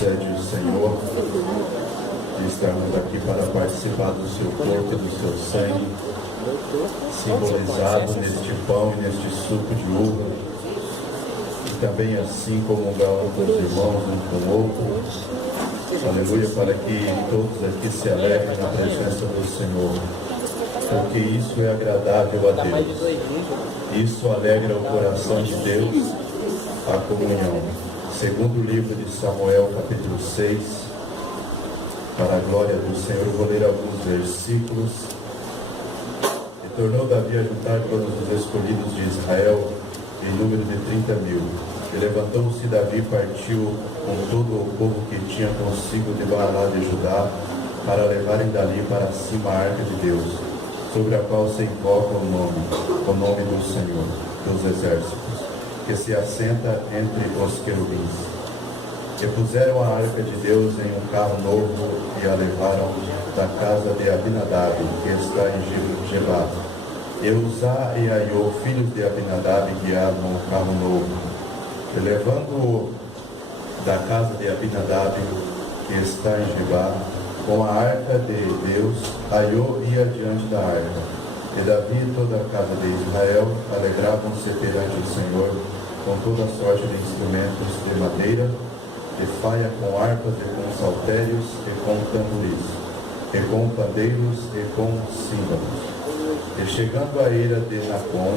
concede o Senhor de estarmos aqui para participar do seu corpo e do seu sangue, simbolizado neste pão e neste suco de uva, e também assim comungar com os irmãos um com o outro. Aleluia, para que todos aqui se alegrem na presença do Senhor, porque isso é agradável a Deus. Isso alegra o coração de Deus, a comunhão. Segundo livro de Samuel, capítulo 6, para a glória do Senhor, eu vou ler alguns versículos. E tornou Davi a juntar todos os escolhidos de Israel, em número de 30.000. E levantou-se Davi e partiu com todo o povo que tinha consigo de Baalá de Judá, para levarem dali para cima a arca de Deus, sobre a qual se invoca o nome do Senhor dos exércitos, que se assenta entre os querubins. E puseram a arca de Deus em um carro novo e a levaram da casa de Abinadab, que está em Gebá. E Uzá e Aiô, filhos de Abinadab, guiavam o carro novo. E levando-o da casa de Abinadab, que está em Gebá, com a arca de Deus, Aiô ia diante da arca. E Davi e toda a casa de Israel alegravam-se perante o Senhor com toda a sorte de instrumentos de madeira, de faia, com harpas e com saltérios, e com tamboris, e com pandeiros, e com símbolos. E chegando à ira de Nacon,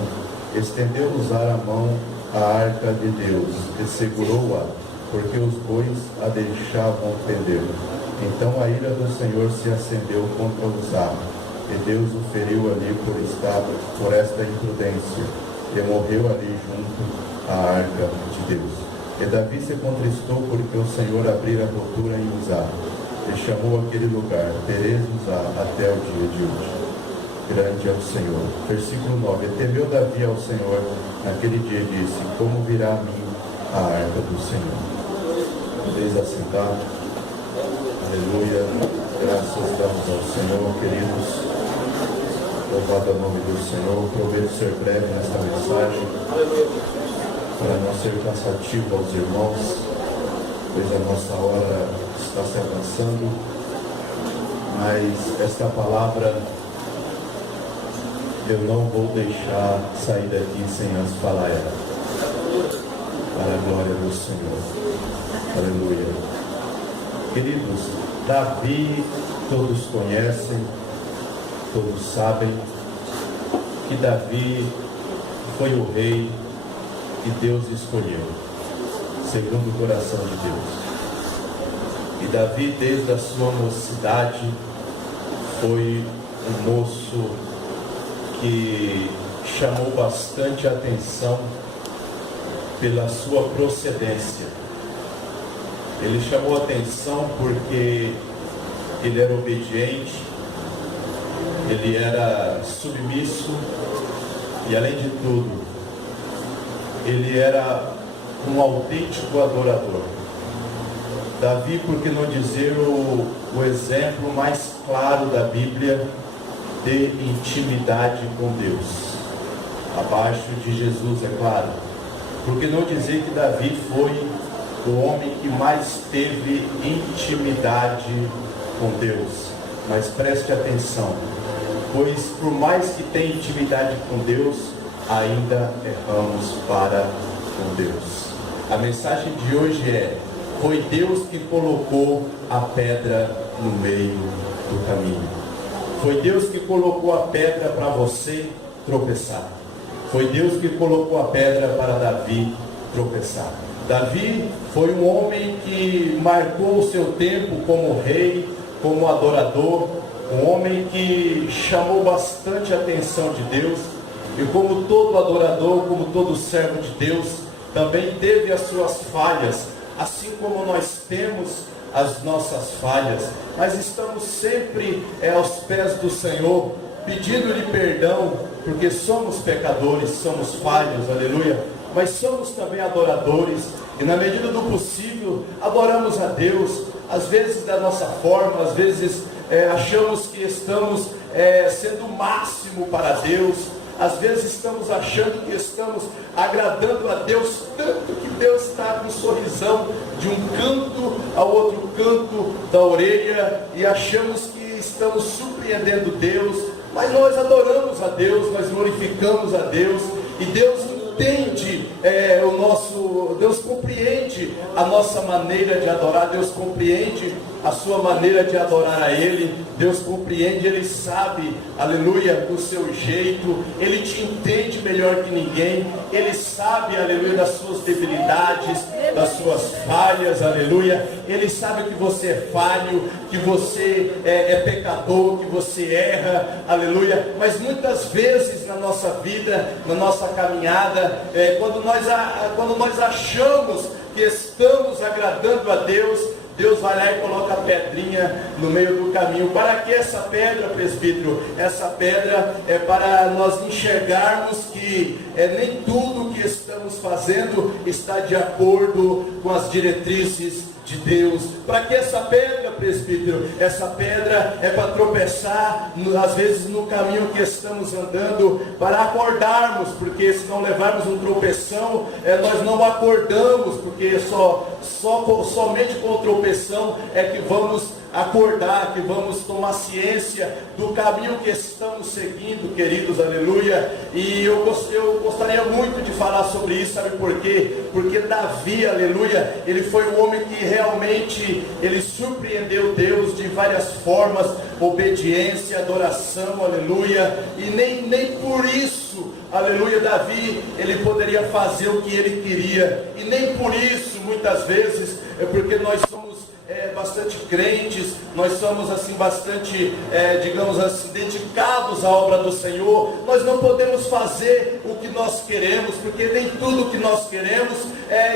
estendeu Uzá a mão à arca de Deus, e segurou-a, porque os bois a deixavam pender. Então a ira do Senhor se acendeu contra Uzá, e Deus o feriu ali por esta imprudência, e morreu ali junto à arca de Deus. E Davi se contristou porque o Senhor abrira a ruptura em Uzá, e chamou aquele lugar Perez Uzá até o dia de hoje. Grande é o Senhor. Versículo 9. E temeu Davi ao Senhor naquele dia e disse: como virá a mim a arca do Senhor? Podeis assentar. Aleluia. Graças damos ao Senhor, queridos. Louvado é o nome do Senhor. Prometo ser breve nesta mensagem, para não ser cansativo aos irmãos, pois a nossa hora está se avançando. Mas esta palavra eu não vou deixar sair daqui sem antes falar ela, para a glória do Senhor. Aleluia. Queridos, Davi, todos conhecem, todos sabem que Davi foi o rei que Deus escolheu, segundo o coração de Deus. E Davi, desde a sua mocidade, foi um moço que chamou bastante atenção pela sua procedência. Ele chamou atenção porque ele era obediente, ele era submisso e, além de tudo, ele era um autêntico adorador. Davi, por que não dizer o exemplo mais claro da Bíblia de intimidade com Deus, abaixo de Jesus, é claro. Por que não dizer que Davi foi o homem que mais teve intimidade com Deus? Mas preste atenção, pois por mais que tenha intimidade com Deus, ainda erramos para com Deus. A mensagem de hoje é: foi Deus que colocou a pedra no meio do caminho. Foi Deus que colocou a pedra para você tropeçar. Foi Deus que colocou a pedra para Davi tropeçar. Davi foi um homem que marcou o seu tempo como rei, como adorador, um homem que chamou bastante a atenção de Deus, e como todo adorador, como todo servo de Deus, também teve as suas falhas, assim como nós temos as nossas falhas, mas estamos sempre aos pés do Senhor, pedindo-lhe perdão, porque somos pecadores, somos falhos, aleluia, mas somos também adoradores, e na medida do possível, adoramos a Deus, às vezes da nossa forma, às vezes achamos que estamos sendo o máximo para Deus, às vezes estamos achando que estamos agradando a Deus, tanto que Deus está com um sorrisão de um canto ao outro canto da orelha e achamos que estamos surpreendendo Deus, mas nós adoramos a Deus, nós glorificamos a Deus, e Deus entende Deus compreende a nossa maneira de adorar, Deus compreende a sua maneira de adorar a Ele, Deus compreende, Ele sabe, aleluia, do seu jeito, Ele te entende melhor que ninguém, Ele sabe, aleluia, das suas debilidades, das suas falhas, aleluia, Ele sabe que você é falho, que você é pecador, que você erra, aleluia, mas muitas vezes na nossa vida, na nossa caminhada, quando nós achamos que estamos agradando a Deus, Deus vai lá e coloca a pedrinha no meio do caminho. Para que essa pedra, presbítero? Essa pedra é para nós enxergarmos que nem tudo que estamos fazendo está de acordo com as diretrizes de Deus. Para que essa pedra, presbítero? Essa pedra é para tropeçar, às vezes, no caminho que estamos andando, para acordarmos, porque se não levarmos um tropeção, nós não acordamos, porque somente com o tropeção é que vamos acordar, que vamos tomar ciência do caminho que estamos seguindo, queridos, aleluia. E eu gostaria muito de falar sobre isso, sabe por quê? Porque Davi, aleluia, ele foi um homem que realmente, ele surpreendeu Deus de várias formas, obediência, adoração, aleluia, e nem por isso, aleluia, Davi, ele poderia fazer o que ele queria, e nem por isso, muitas vezes, é porque nós somos bastante crentes, nós somos assim bastante, digamos assim, dedicados à obra do Senhor, nós não podemos fazer o que nós queremos, porque nem tudo que nós queremos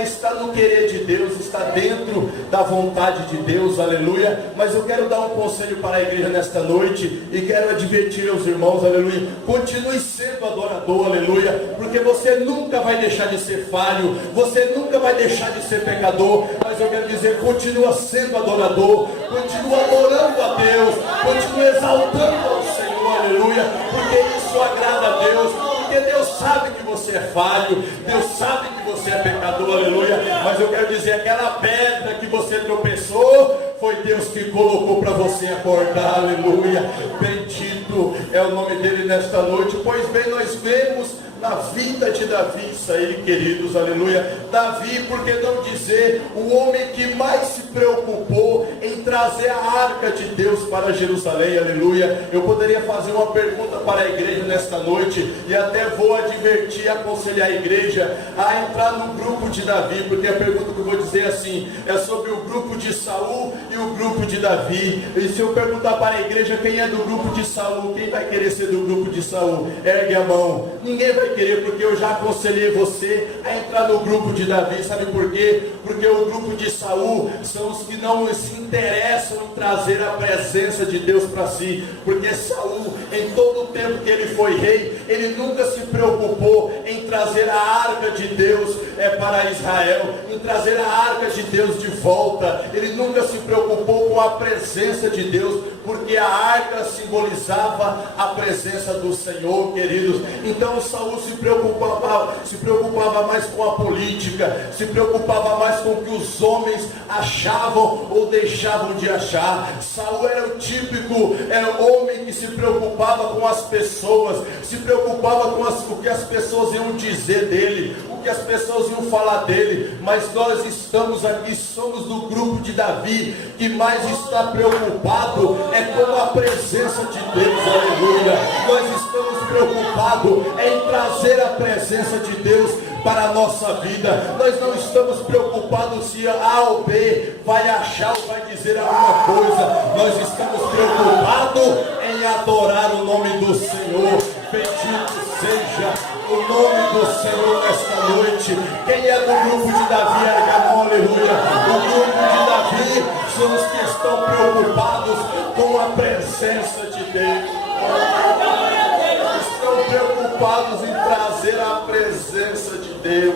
está no querer de Deus, está dentro da vontade de Deus, aleluia. Mas eu quero dar um conselho para a igreja nesta noite, e quero advertir aos irmãos, aleluia, continue sendo adorador, aleluia, porque você nunca vai deixar de ser falho, você nunca vai deixar de ser pecador, mas eu quero dizer, continua sendo adorador, continua adorando a Deus, continua exaltando ao Senhor, aleluia, porque isso agrada a Deus, porque Deus sabe que você é falho, Deus sabe que você é pecador, aleluia, mas eu quero dizer, aquela pedra que você tropeçou, foi Deus que colocou para você acordar, aleluia, bendito é o nome dele nesta noite. Pois bem, nós vemos na vida de Davi isso aí, queridos, aleluia. Davi, por que não dizer, o homem que mais se preocupou em trazer a arca de Deus para Jerusalém, aleluia. Eu poderia fazer uma pergunta para a igreja nesta noite, e até vou advertir, aconselhar a igreja a entrar no grupo de Davi, porque a pergunta que eu vou dizer assim, é sobre o grupo de Saul e o grupo de Davi. E se eu perguntar para a igreja quem é do grupo de Saul, quem vai querer ser do grupo de Saul? Ergue a mão. Ninguém vai querer, porque eu já aconselhei você a entrar no grupo de Davi. Sabe por quê? Porque o grupo de Saul são os que não se interessam em trazer a presença de Deus para si, porque Saul, em todo o tempo que ele foi rei, ele nunca se preocupou em trazer a arca de Deus para Israel, em trazer a arca de Deus de volta. Ele nunca se preocupou com a presença de Deus, porque a arca simbolizava a presença do Senhor, queridos. Então Saul se preocupava mais com a política, se preocupava mais com o que os homens achavam ou deixavam de achar. Saul era o típico homem que se preocupava com as pessoas, se preocupava com o que as pessoas iam dizer dele, o que as pessoas iam falar dele. Mas nós estamos aqui, somos do grupo de Davi, que mais está preocupado com a presença de Deus, aleluia. Nós estamos preocupados em trazer a presença de Deus para a nossa vida. Nós não estamos preocupados se A ou B vai achar ou vai dizer alguma coisa. Nós estamos preocupados em adorar o nome do Senhor. Bendito seja o nome do Senhor nesta noite. Quem é do grupo de Davi, ergue a mão, aleluia. O grupo de Davi são os que estão preocupados com a presença de Deus. Estão preocupados em trazer a presença de Deus,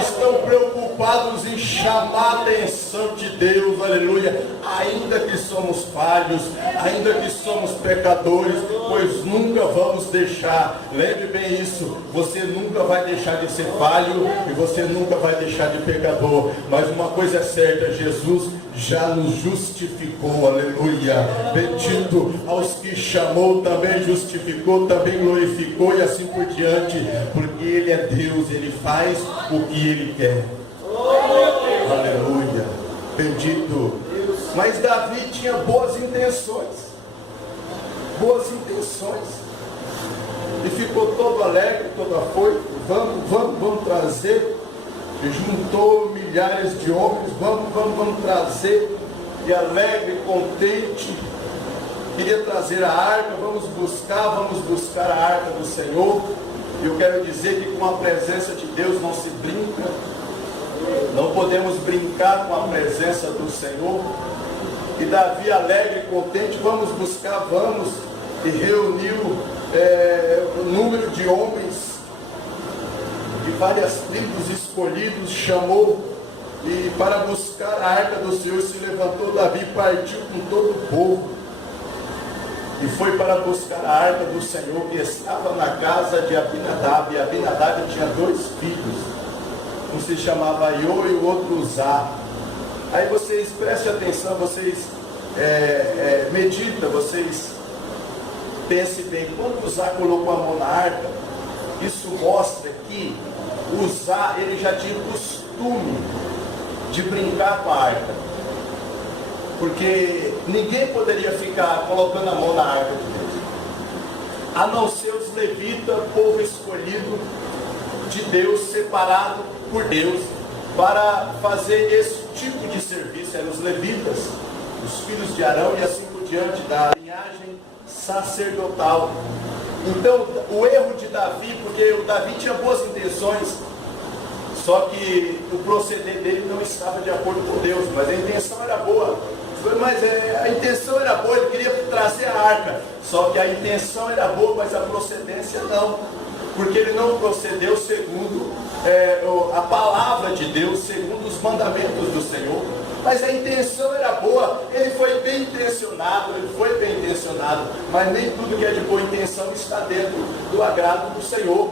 estão preocupados em chamar a atenção de Deus, aleluia, ainda que somos falhos, ainda que somos pecadores, pois nunca vamos deixar, lembre bem isso, você nunca vai deixar de ser falho, e você nunca vai deixar de pecador, mas uma coisa é certa, Jesus já nos justificou, aleluia. Bendito aos que chamou, também justificou, também glorificou e assim por diante, porque Ele é Deus, Ele faz o que Ele quer. Aleluia, bendito. Mas Davi tinha boas intenções, e ficou todo alegre, todo afoito. Vamos trazer. E juntou milhares de homens, vamos trazer, e alegre, contente, queria trazer a arca, vamos buscar a arca do Senhor. E eu quero dizer que com a presença de Deus não se brinca, não podemos brincar com a presença do Senhor. E Davi, alegre, contente, vamos, e reuniu o número de homens de várias tribos escolhidos, chamou, e para buscar a arca do Senhor se levantou Davi, partiu com todo o povo, e foi para buscar a arca do Senhor, que estava na casa de Abinadab. E Abinadab tinha 2 filhos, um se chamava Iô e o outro Uzá. Aí vocês prestem atenção, vocês meditam, vocês pensem bem. Quando Uzá colocou a mão na arca, isso mostra que Uzá, ele já tinha costume de brincar com a arca, porque ninguém poderia ficar colocando a mão na arca de Deus, a não ser os levitas, povo escolhido de Deus, separado por Deus para fazer esse tipo de serviço. Eram os levitas, os filhos de Arão e assim por diante, da linhagem sacerdotal. Então, o erro de Davi, porque o Davi tinha boas intenções, só que o proceder dele não estava de acordo com Deus, mas a intenção era boa. A intenção era boa, ele queria trazer a arca, só que a intenção era boa, mas a procedência não, porque ele não procedeu segundo a palavra de Deus, segundo os mandamentos do Senhor. Mas a intenção era boa, ele foi bem intencionado, mas nem tudo que é de boa intenção está dentro do agrado do Senhor.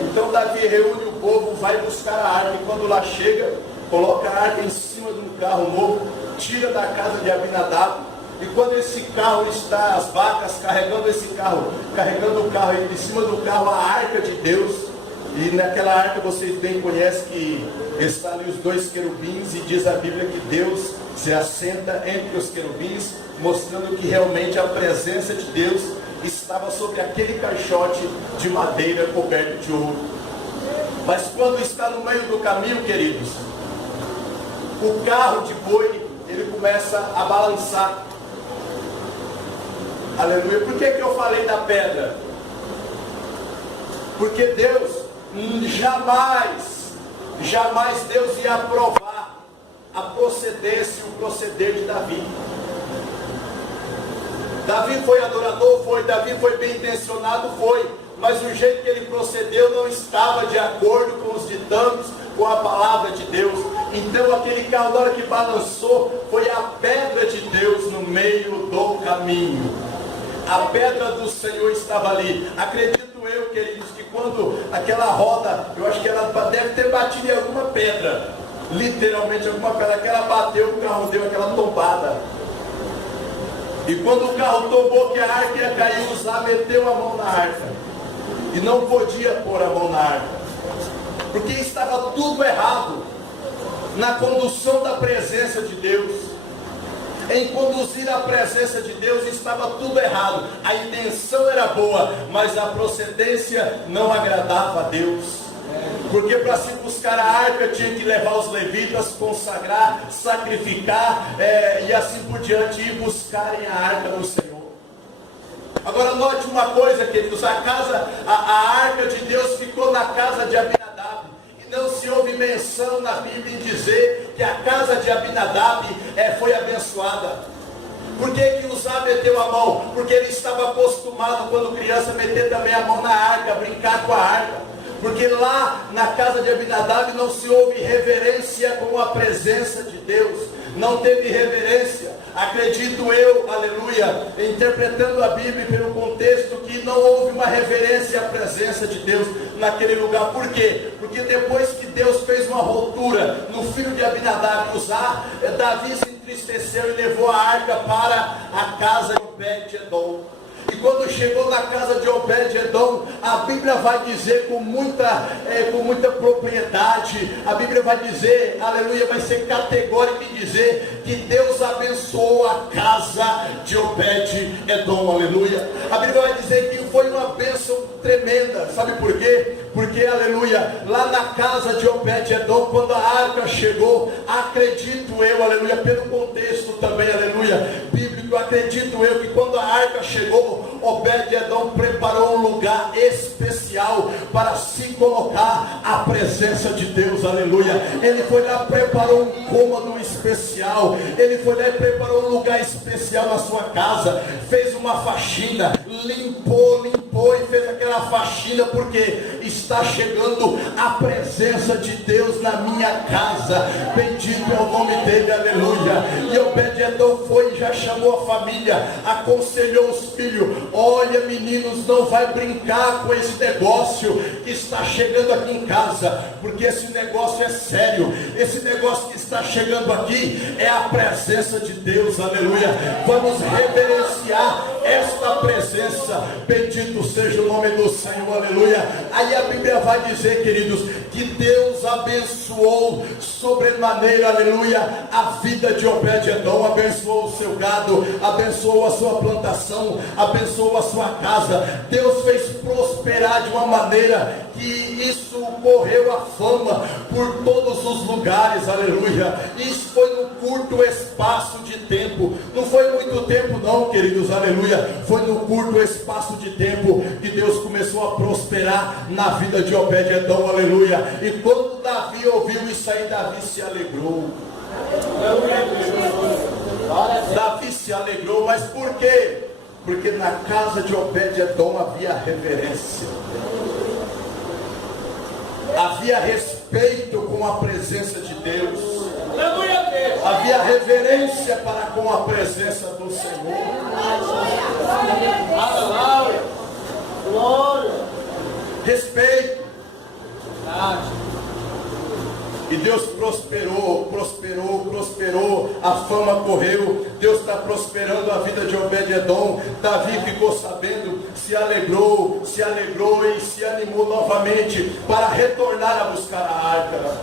Então Davi reúne o povo, vai buscar a arca, e quando lá chega, coloca a arca em cima de um carro novo, tira da casa de Abinadab, e quando esse carro está, as vacas carregando o carro, e em cima do carro a arca de Deus, e naquela arca vocês bem conhecem que está ali os 2 querubins, e diz a Bíblia que Deus se assenta entre os querubins, mostrando que realmente a presença de Deus estava sobre aquele caixote de madeira coberto de ouro. Mas quando está no meio do caminho, queridos, o carro de boi, ele começa a balançar. Aleluia. Por que eu falei da pedra? Porque Deus jamais Deus ia aprovar a procedência e o proceder de Davi. Davi foi adorador, Davi foi bem intencionado, mas o jeito que ele procedeu não estava de acordo com os ditames, com a palavra de Deus. Então aquele carro, na hora que balançou, foi a pedra de Deus no meio do caminho. A pedra do Senhor estava ali. Acredito eu, queridos, que quando aquela roda, eu acho que ela deve ter batido em alguma pedra, literalmente alguma pedra, que ela bateu, o carro deu aquela tombada. E quando o carro tombou, que a arca ia cair, Uzá meteu a mão na arca, e não podia pôr a mão na arca, porque estava tudo errado na condução da presença de Deus. Em conduzir a presença de Deus estava tudo errado. A intenção era boa, mas a procedência não agradava a Deus. Porque para se buscar a arca tinha que levar os levitas, consagrar, sacrificar, e assim por diante, e buscarem a arca do Senhor. Agora note uma coisa, queridos, a arca de Deus ficou na casa de Abinadab. Não se houve menção na Bíblia em dizer que a casa de Abinadab foi abençoada. Por que Uzá meteu a mão? Porque ele estava acostumado, quando criança, a meter também a mão na arca, brincar com a arca. Porque lá na casa de Abinadab não se houve reverência com a presença de Deus. não teve reverência. Acredito eu, aleluia, interpretando a Bíblia pelo contexto, que não houve uma reverência à presença de Deus naquele lugar. Por quê? Porque depois que Deus fez uma ruptura no filho de Abinadab, Uzá, Davi se entristeceu e levou a arca para a casa de Obed-edom. E quando chegou na casa de Obed-edom, a Bíblia vai dizer com muita propriedade, a Bíblia vai dizer, aleluia, vai ser categórica em dizer que Deus abençoou a casa de Obed-edom, aleluia. A Bíblia vai dizer que foi uma bênção tremenda, sabe por quê? Porque, aleluia, lá na casa de Obed-edom, quando a arca chegou, acredito eu, aleluia, pelo contexto também, aleluia, bíblico, acredito eu que quando a arca chegou, Obed-edom preparou um lugar especial para se colocar à presença de Deus, aleluia. Ele foi lá, preparou um cômodo especial, ele foi lá e preparou um lugar especial na sua casa, fez uma faxina, limpou e fez aquela faxina, porque está chegando a presença de Deus na minha casa, bendito é o nome dele, aleluia. E Obed-edom foi e já chamou a família, aconselhou os filhos: olha, meninos, não vai brincar com esse negócio que está chegando aqui em casa, porque esse negócio é sério. Esse negócio que está chegando aqui é a presença de Deus, aleluia. Vamos reverenciar esta presença, bendito seja o nome do Senhor, aleluia. Aí a Bíblia vai dizer, queridos, que Deus abençoou sobremaneira, aleluia, a vida de Obed-edom, abençoou o seu gado, abençoou a sua plantação, abençoou a sua casa. Deus fez prosperar de uma maneira que isso correu a fama por todos os lugares, aleluia. Isso foi num curto espaço de tempo, não foi muito tempo não, queridos, aleluia. Foi no curto espaço de tempo que Deus começou a prosperar na vida de Obed-edom, aleluia. E quando Davi ouviu isso aí, Davi se alegrou. Davi se alegrou, mas por quê? Porque na casa de Obed-edom havia reverência, havia respeito com a presença de Deus, havia reverência para com a presença do Senhor. Respeito. E Deus prosperou, a fama correu. Deus está prosperando a vida de Obed-edom. Davi ficou sabendo, se alegrou e se animou novamente para retornar a buscar a arca,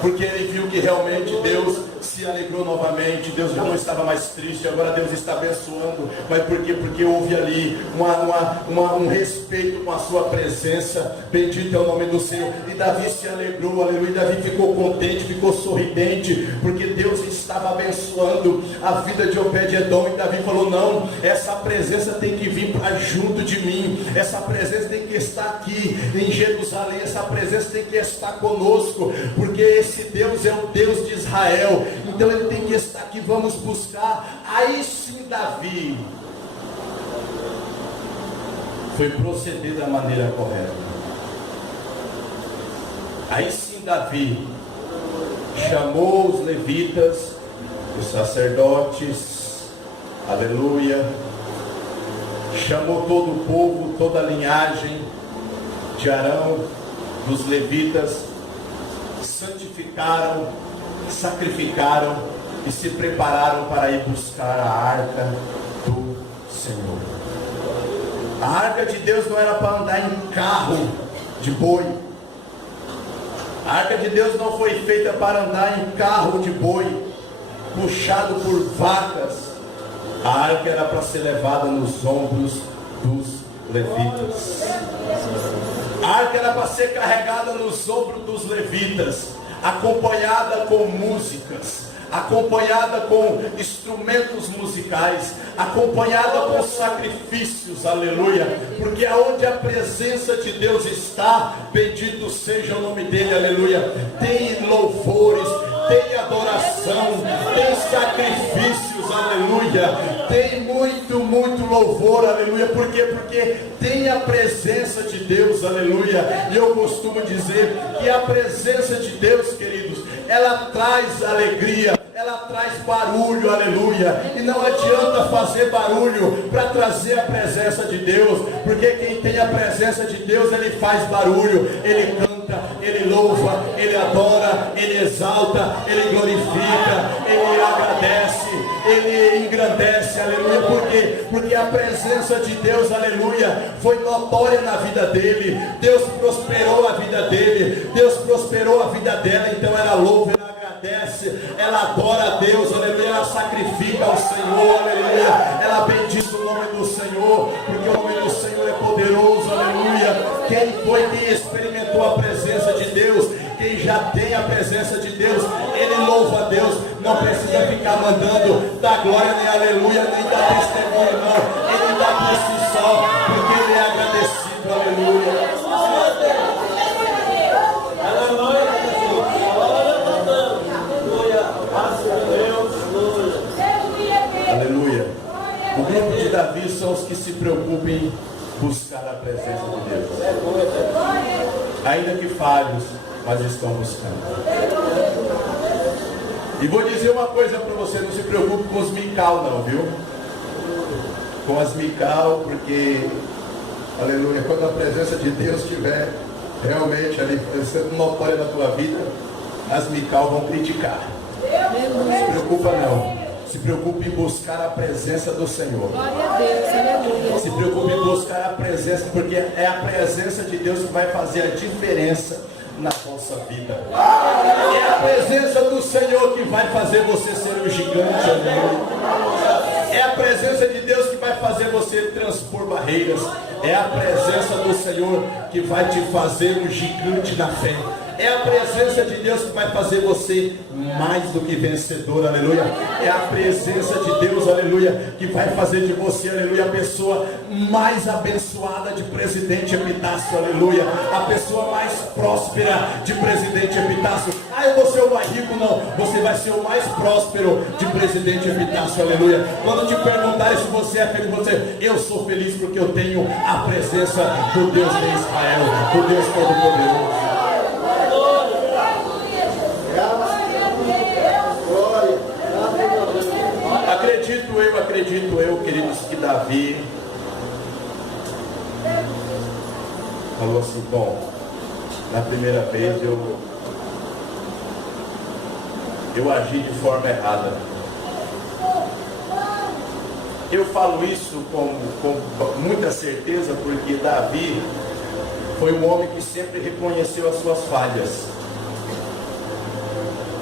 porque ele viu que realmente Deus se alegrou novamente. Deus já não estava mais triste, agora Deus está abençoando. Mas por quê? Porque houve ali um respeito com a sua presença, bendito é o nome do Senhor. E Davi se alegrou, aleluia. Davi ficou contente, ficou sorridente, porque Deus estava abençoando a vida de Obed-edom. E Davi falou: não, essa presença tem que vir para junto de mim, essa presença tem que estar aqui em Jerusalém, essa presença tem que estar conosco, porque esse Deus é o Deus de Israel, então ele tem que estar aqui. Vamos buscar. Aí sim Davi foi proceder da maneira correta. Aí sim Davi chamou os levitas, os sacerdotes, aleluia, chamou todo o povo, toda a linhagem de Arão, dos levitas, santificaram, sacrificaram e se prepararam para ir buscar a arca do Senhor. A arca de Deus não era para andar em carro de boi. A arca de Deus não foi feita para andar em carro de boi, puxado por vacas. A arca era para ser levada nos ombros dos levitas. A arca era para ser carregada nos ombros dos levitas, acompanhada com músicas, acompanhada com instrumentos musicais, acompanhada com sacrifícios, aleluia, porque aonde a presença de Deus está, bendito seja o nome dele, aleluia, tem louvores, tem adoração, tem sacrifícios, aleluia, tem muito louvor, aleluia. Por quê? Porque tem a presença de Deus, aleluia. E eu costumo dizer que a presença de Deus, queridos, ela traz alegria, ela traz barulho, aleluia. E não adianta fazer barulho para trazer a presença de Deus, porque quem tem a presença de Deus, ele faz barulho, ele canta, ele louva, ele adora, ele exalta, ele glorifica, ele agradece, ele engrandece, aleluia. Por quê? Porque a presença de Deus, aleluia, foi notória na vida dele. Deus prosperou a vida dele, Deus prosperou a vida dela. Então ela louva, ela agradece, ela adora a Deus, aleluia. Ela sacrifica ao Senhor, aleluia. Ela bendiz o nome do Senhor, porque o nome do Senhor é poderoso, aleluia. Quem foi quem experimentou a presença de Deus? Quem já tem a presença de Deus, ele louva a Deus, não precisa ficar mandando dar glória, nem aleluia, nem dar testemunho, não. Ele dá por si só, porque ele é agradecido, aleluia. Aleluia. O grupo de Davi são os que se preocupam em buscar a presença de Deus, ainda que falhos, mas estão buscando. E vou dizer uma coisa para você: não se preocupe com os Mical não, viu? Com as Mical, porque, aleluia, quando a presença de Deus estiver realmente ali sendo notória na tua vida, as Mical vão criticar. Não se preocupa não. Se preocupe em buscar a presença do Senhor. Glória a Deus, aleluia. Se preocupe em buscar a presença, porque é a presença de Deus que vai fazer a diferença na vossa vida. É a presença do Senhor que vai fazer você ser um gigante, aleluia. É a presença de Deus que vai fazer você transpor barreiras. É a presença do Senhor que vai te fazer um gigante na fé. É a presença de Deus que vai fazer você mais do que vencedor, aleluia. É a presença de Deus, aleluia, que vai fazer de você, aleluia, a pessoa mais abençoada de Presidente Epitácio, aleluia. A pessoa mais próspera de Presidente Epitácio. Ah, eu vou ser o mais rico, não. Você vai ser o mais próspero de Presidente Epitácio, aleluia. Quando te perguntarem se você é feliz, você: eu sou feliz porque eu tenho a presença do Deus de Israel, do Deus Todo-Poderoso. Acredito eu, queridos, que Davi falou assim: bom, na primeira vez eu agi de forma errada. Eu falo isso com muita certeza, porque Davi foi um homem que sempre reconheceu as suas falhas.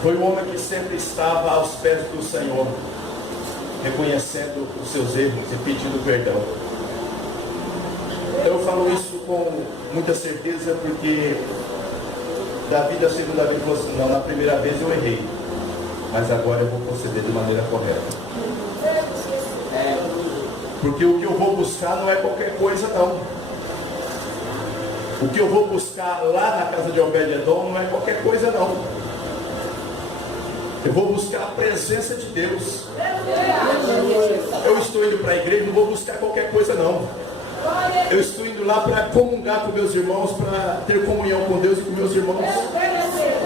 Foi um homem que sempre estava aos pés do Senhor, reconhecendo os seus erros e pedindo perdão. Eu falo isso com muita certeza, porque Davi, da segunda vez, falou assim: não, na primeira vez eu errei, mas agora eu vou proceder de maneira correta. Porque o que eu vou buscar não é qualquer coisa, não. O que eu vou buscar lá na casa de Obed-Edom não é qualquer coisa, não. Eu vou buscar a presença de Deus. Eu estou indo para a igreja, não vou buscar qualquer coisa, não. Eu estou indo lá para comungar com meus irmãos, para ter comunhão com Deus e com meus irmãos.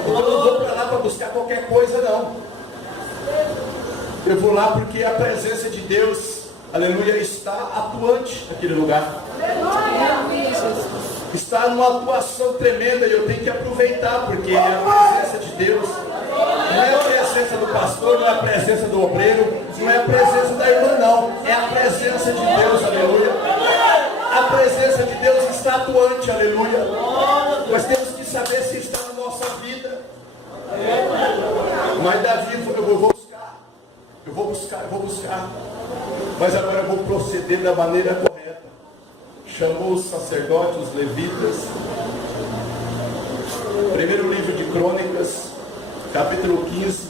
Então eu não vou para lá para buscar qualquer coisa, não. Eu vou lá porque a presença de Deus, aleluia, está atuante naquele lugar. Está numa atuação tremenda e eu tenho que aproveitar, porque é a presença de Deus. Não é a presença do pastor, não é a presença do obreiro, não é a presença da irmã, não. É a presença de Deus, aleluia. A presença de Deus está atuante, aleluia. Nós temos que saber se está na nossa vida. Mas Davi falou: eu vou buscar. Mas agora eu vou proceder da maneira correta. Chamou os sacerdotes, os levitas. Primeiro livro de Crônicas, capítulo 15.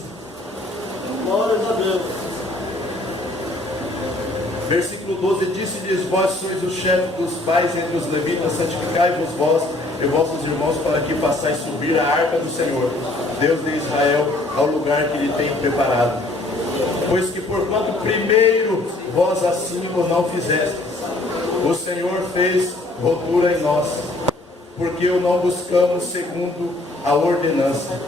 Glória a Deus. Versículo 12: disse-lhes: vós sois o chefe dos pais entre os levitas, santificai-vos vós e vossos irmãos, para que façais subir a arca do Senhor, Deus de Israel, ao lugar que lhe tem preparado. Pois que porquanto primeiro vós assim o não fizestes, o Senhor fez rotura em nós, porque o não buscamos segundo a ordenança.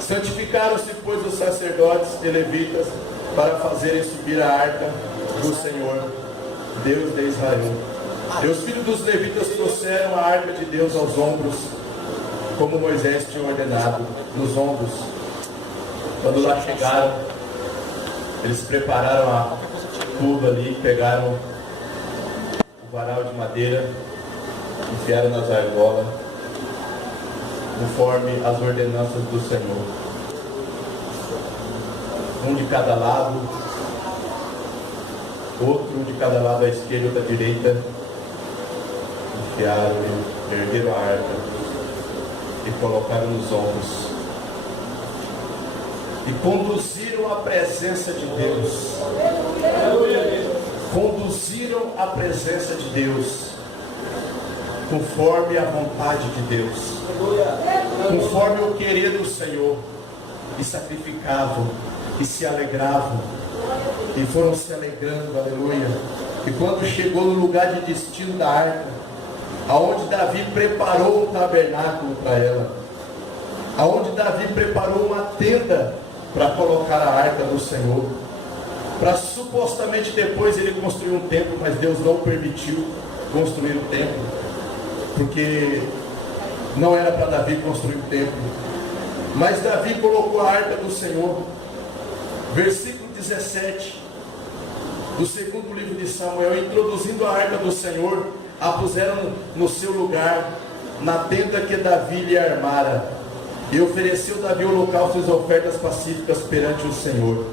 Santificaram-se, pois, os sacerdotes e levitas para fazerem subir a arca do Senhor, Deus de Israel. E os filhos dos levitas trouxeram a arca de Deus aos ombros, como Moisés tinha ordenado, nos ombros. Quando lá chegaram, eles prepararam tudo ali, pegaram o varal de madeira, enfiaram nas argolas, conforme as ordenanças do Senhor. Um de cada lado, outro de cada lado, à esquerda e à direita. Enfiaram, ergueram a arca e colocaram nos ombros. E conduziram a presença de Deus. Conduziram a presença de Deus, conforme a vontade de Deus, conforme o querer do Senhor, e sacrificavam, e se alegravam, e foram se alegrando, aleluia. E quando chegou no lugar de destino da arca, aonde Davi preparou um tabernáculo para ela, aonde Davi preparou uma tenda para colocar a arca do Senhor, para supostamente depois ele construir um templo, mas Deus não permitiu construir o templo, porque não era para Davi construir o templo. Mas Davi colocou a arca do Senhor. Versículo 17 do segundo livro de Samuel: introduzindo a arca do Senhor, a puseram no seu lugar, na tenda que Davi lhe armara. E ofereceu Davi holocaustos e ofertas pacíficas perante o Senhor.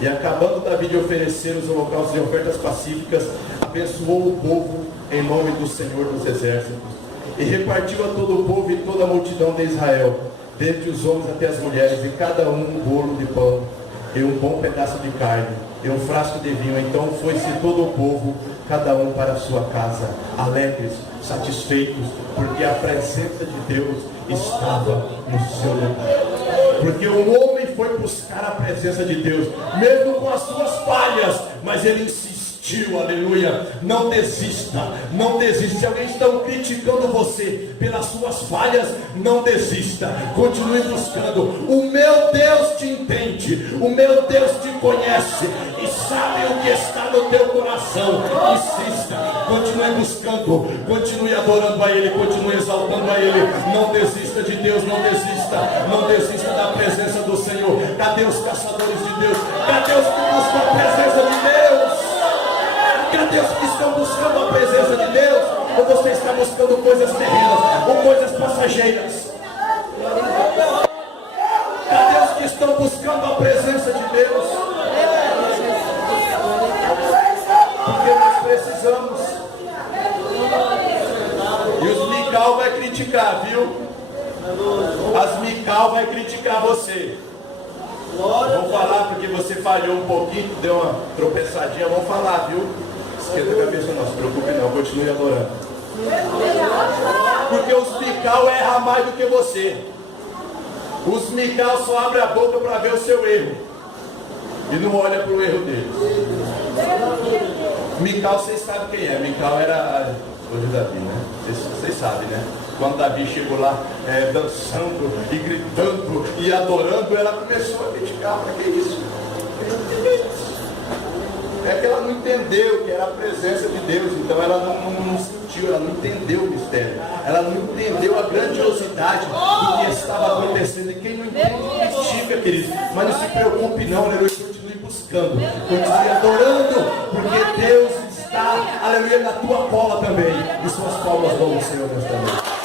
E acabando Davi de oferecer os holocaustos e ofertas pacíficas, abençoou o povo em nome do Senhor dos exércitos. E repartiu a todo o povo e toda a multidão de Israel, desde os homens até as mulheres, e cada um bolo de pão, e um bom pedaço de carne, e um frasco de vinho. Então foi-se todo o povo, cada um para a sua casa, alegres, satisfeitos, porque a presença de Deus estava no seu lugar. Porque o homem foi buscar a presença de Deus, mesmo com as suas falhas, mas ele insistiu, aleluia. Não desista, não desista. Se alguém está criticando você pelas suas falhas, não desista, continue buscando. O meu Deus te entende, o meu Deus te conhece e sabe o que está no teu coração. Insista, continue buscando, continue adorando a Ele, continue exaltando a Ele. Não desista de Deus, não desista, não desista da presença do Senhor. Cadê os caçadores de Deus? Cadê os que buscam a presença de Deus? Cadê os que estão buscando a presença de Deus? Ou você está buscando coisas terrenas ou coisas passageiras? Cadê os que estão buscando a presença de Deus? Porque nós precisamos. E os Mical vai criticar, viu? As Mical vai criticar você. Vamos falar porque você falhou um pouquinho, deu uma tropeçadinha. Vamos falar, viu? Esquenta a cabeça, não se preocupe não, continue adorando. Porque os Mical erram mais do que você. Os Mical só abrem a boca para ver o seu erro e não olha para o erro deles. Mical, vocês sabem quem é? Mical era hoje Davi, né? Vocês sabem, né? Quando Davi chegou lá dançando e gritando e adorando, ela começou a criticar. Para que isso? É que ela não entendeu que era a presença de Deus, então ela não sentiu, ela não entendeu o mistério, ela não entendeu a grandiosidade do que estava acontecendo. E quem não entende, critica, querido, mas não se preocupe não, aleluia, continue buscando, continue adorando, porque Deus está, aleluia, na tua cola também, e suas palmas vão ao Senhor nesta noite.